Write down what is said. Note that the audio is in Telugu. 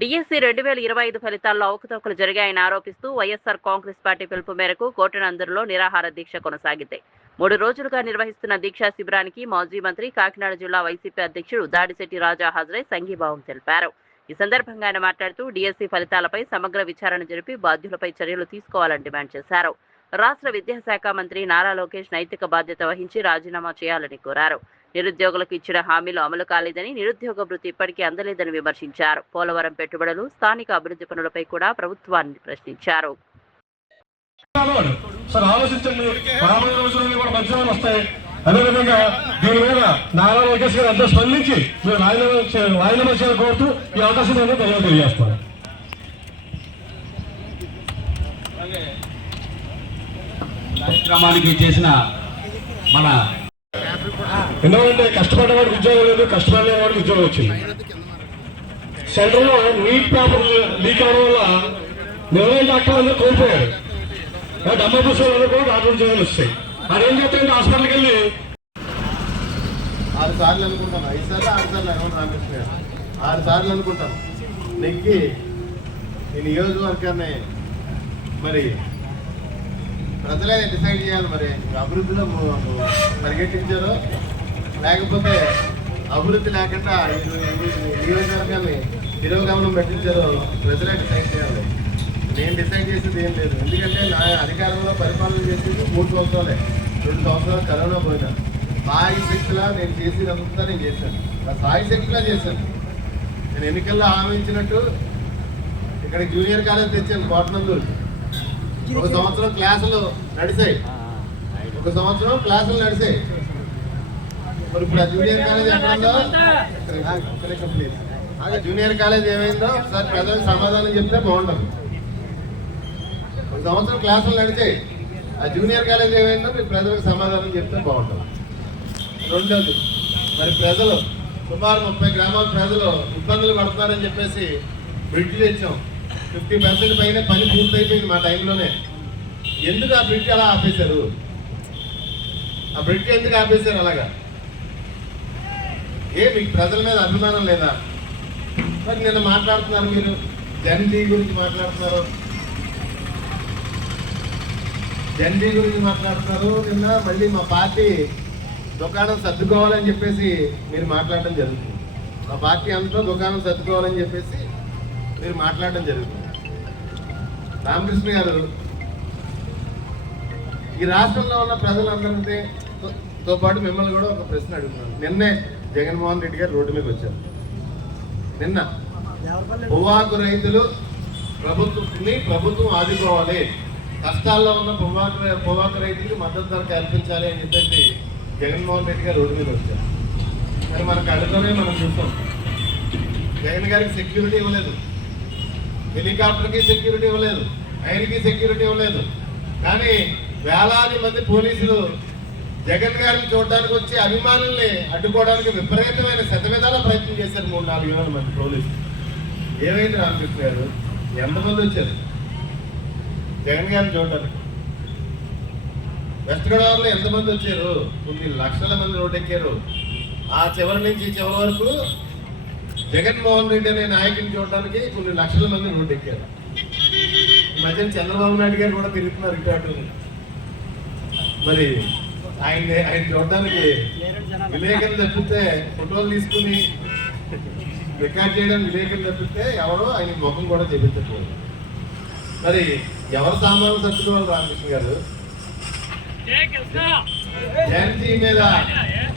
డిఎస్సి 2025 ఫలితాల్లో అవకతవకలు జరిగాయని ఆరోపిస్తూ వైఎస్ఆర్ కాంగ్రెస్ పార్టీ పిలుపు మేరకు కోటనందూరులో నిరాహార దీక్ష కొనసాగింది. 3 రోజులుగా నిర్వహిస్తున్న దీక్షా శిబిరానికి మాజీ మంత్రి, కాకినాడ జిల్లా వైసీపీ అధ్యక్షుడు దాడిశెట్టి రాజా హాజరై సంఘీభావం తెలిపారు. ఈ సందర్భంగా ఆయన మాట్లాడుతూ డిఎస్సి ఫలితాలపై సమగ్ర విచారణ జరిపి బాధ్యులపై చర్యలు తీసుకోవాలని డిమాండ్ చేశారు. రాష్ట్ర విద్యాశాఖ మంత్రి నారా లోకేష్ నైతిక బాధ్యత వహించి రాజీనామా చేయాలని కోరారు. నిరుద్యోగులకు ఇచ్చిన హామీలు అమలు కాలేదని, నిరుద్యోగ భృతి ఇప్పటికీ అందలేదని విమర్శించారు. పోలవరం పెట్టుబడులు, స్థానిక అభివృద్ధి పనులపై కూడా ప్రభుత్వాన్ని ప్రశ్నించారు. అదేవిధంగా దీని మీద నారా లోకేష్ గారు అంతా స్పందించి మీరు రాజీనామా చేయాలని కోరుతూ ఈ అవకాశం తెలియజేస్తాను. కార్యక్రమానికి చేసిన మన ఎందుకంటే కష్టపడ్డవాడికి ఉద్యోగం లేదు, కష్టపడే వాడికి ఉద్యోగం వచ్చింది. సెంటర్లో నీట్ పేపర్ లీక్ అవడం వల్ల 20 డాక్టర్లు అందరూ కోల్పోయారు. 70% కూడా డాక్టర్ ఉద్యోగాలు వస్తాయి. అదేం చెప్తారంటే హాస్పిటల్కి వెళ్ళి 6 సార్లు అనుకుంటాను, 5 సార్లు 6 సార్లు రామకృష్ణ 6 సార్లు అనుకుంటాను నెక్కి ఈ నియోజకవర్గాన్ని మరి ప్రజలే డిసైడ్ చేయాలి. మరి అభివృద్ధిలో పరిగెట్టించారో లేకపోతే అభివృద్ధి లేకుండా నియోజకవర్గాన్ని తిరోగమనం పెట్టించారో ప్రజలే డిసైడ్ చేయాలి. నేను డిసైడ్ చేసేది ఏం లేదు. ఎందుకంటే నా అధికారంలో పరిపాలన చేసేది 3 సంవత్సరాలే. 2 సంవత్సరాలు కరోనా పోయినా సాయి శక్తిలా నేను చేసినంతా నేను చేశాను. సాయి శక్తిలా చేశాను. నేను ఎన్నికల్లో హామీ ఇచ్చినట్టు ఇక్కడ జూనియర్ కాలేజ్ తెచ్చాను కోటనందూరు. 1 సంవత్సరం క్లాసులు నడిచాయి. 1 సంవత్సరం క్లాసులు నడిచాయి. మరి ఇప్పుడు ఆ జూనియర్ కాలేజ్ ఎక్కడుందో ప్లీజ్, ఆ జూనియర్ కాలేజ్ ఏమైందో ఒకసారి ప్రజలకు సమాధానం చెప్తే బాగుంటుంది. 1 సంవత్సరం క్లాసులు నడిచాయి. ఆ జూనియర్ కాలేజ్ ఏమైందో మీరు ప్రజలకు సమాధానం చెప్తే బాగుంటుంది. రెండోది, మరి ప్రజలు సుమారు 30 గ్రామాల ప్రజలు ఇబ్బందులు పడుతున్నారని చెప్పేసి బ్రిడ్జ్ తెచ్చాం. 50% పైన పని పూర్తయిపోయింది మా టైంలోనే. ఎందుకు ఆ బ్రిడ్జ్ అలా ఆపేశారు? ఆ బ్రిడ్జ్ ఎందుకు ఆపేశారు అలాగా? మీకు ప్రజల మీద అభిమానం లేదా? మరి నిన్న మాట్లాడుతున్నారు మీరు జన్జీ గురించి మాట్లాడుతున్నారు, జన్జీ గురించి మాట్లాడుతున్నారు. నిన్న మళ్ళీ మా పార్టీ దుకాణం సర్దుకోవాలని చెప్పేసి మీరు మాట్లాడడం జరుగుతుంది. మా పార్టీ అంతా దుకాణం సర్దుకోవాలని చెప్పేసి మీరు మాట్లాడడం జరుగుతుంది. రామకృష్ణ గారు, ఈ రాష్ట్రంలో ఉన్న ప్రజలందరితో పాటు మిమ్మల్ని కూడా ఒక ప్రశ్న అడుగుతున్నాను. నిన్నే జగన్మోహన్ రెడ్డి గారు రోడ్డు మీద వచ్చారు. నిన్న పొవ్వాకు రైతులు ప్రభుత్వం ఆదుకోవాలి, కష్టాల్లో ఉన్న పొవ్వాకు రైతులకు మద్దతు ధర కల్పించాలి అని చెప్పేసి జగన్మోహన్ రెడ్డి గారు రోడ్డు మీద వచ్చారు. మరి మన కళ్ళతోనే మనం చూస్తాం. జగన్ గారికి సెక్యూరిటీ ఇవ్వలేదు, హెలికాప్టర్కి సెక్యూరిటీ ఇవ్వలేదు, ఆయనకి సెక్యూరిటీ ఇవ్వలేదు. కానీ వేలాది మంది పోలీసులు జగన్ గారిని చూడడానికి వచ్చి అభిమానుల్ని అడ్డుకోవడానికి విపరీతమైన శతవిధాల ప్రయత్నం చేశారు. 3-4 వేల మంది పోలీసులు. ఏమైంది రామకృష్ణ గారు? ఎంతమంది వచ్చారు జగన్ గారిని చూడడానికి? వెస్ట్ గోదావరిలో ఎంతమంది వచ్చారు? కొన్ని లక్షల మంది రోడ్డెక్కారు. ఆ చివరి నుంచి చివరి వరకు జగన్మోహన్ రెడ్డి అనే నాయకుని చూడడానికి కొన్ని లక్షల మంది రోడ్డెక్కారు. ఈ మధ్యన చంద్రబాబు నాయుడు గారు కూడా తిరుగుతున్నారు ఇటు. మరి ఆయన చూడడానికి విలేకరులు తప్పితే, ఫోటోలు తీసుకుని రికార్డ్ చేయడానికి విలేకరులు తప్పితే ఎవరో ఆయన ముఖం కూడా చూపించకూడదు. మరి ఎవరు సామాన్లు సర్దుకోవాలి రామకృష్ణ గారు? జయంతి మీద